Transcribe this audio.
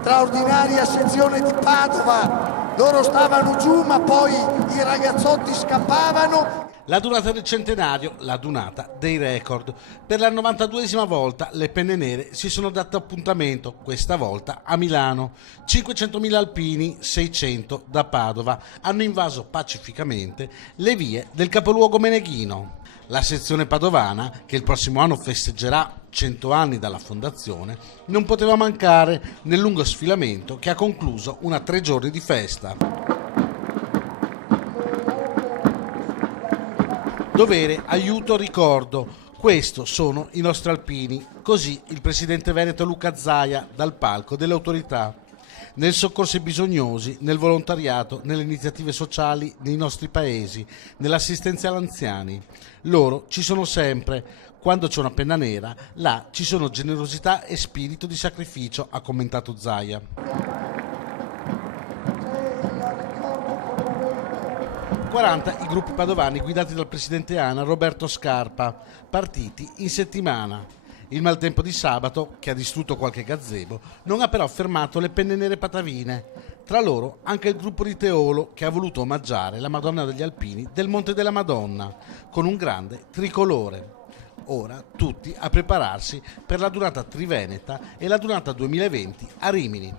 straordinaria sezione di Padova, loro stavano giù ma poi i ragazzotti scappavano. La durata del centenario, la dunata dei record. Per la 92esima volta le penne nere si sono date appuntamento, questa volta a Milano. 500.000 alpini, 600 da Padova, hanno invaso pacificamente le vie del capoluogo meneghino. La sezione padovana, che il prossimo anno festeggerà 100 anni dalla fondazione, non poteva mancare nel lungo sfilamento che ha concluso una 3 giorni di festa. Dovere, aiuto, ricordo. Questo sono i nostri alpini. Così il presidente veneto Luca Zaia dal palco delle autorità. Nel soccorso ai bisognosi, nel volontariato, nelle iniziative sociali nei nostri paesi, nell'assistenza agli anziani. Loro ci sono sempre. Quando c'è una penna nera, là ci sono generosità e spirito di sacrificio, ha commentato Zaia. 40 i gruppi padovani guidati dal presidente ANA Roberto Scarpa, partiti in settimana. Il maltempo di sabato, che ha distrutto qualche gazebo, non ha però fermato le penne nere patavine. Tra loro anche il gruppo di Teolo, che ha voluto omaggiare la Madonna degli Alpini del Monte della Madonna, con un grande tricolore. Ora tutti a prepararsi per la Dunata Triveneta e la Dunata 2020 a Rimini.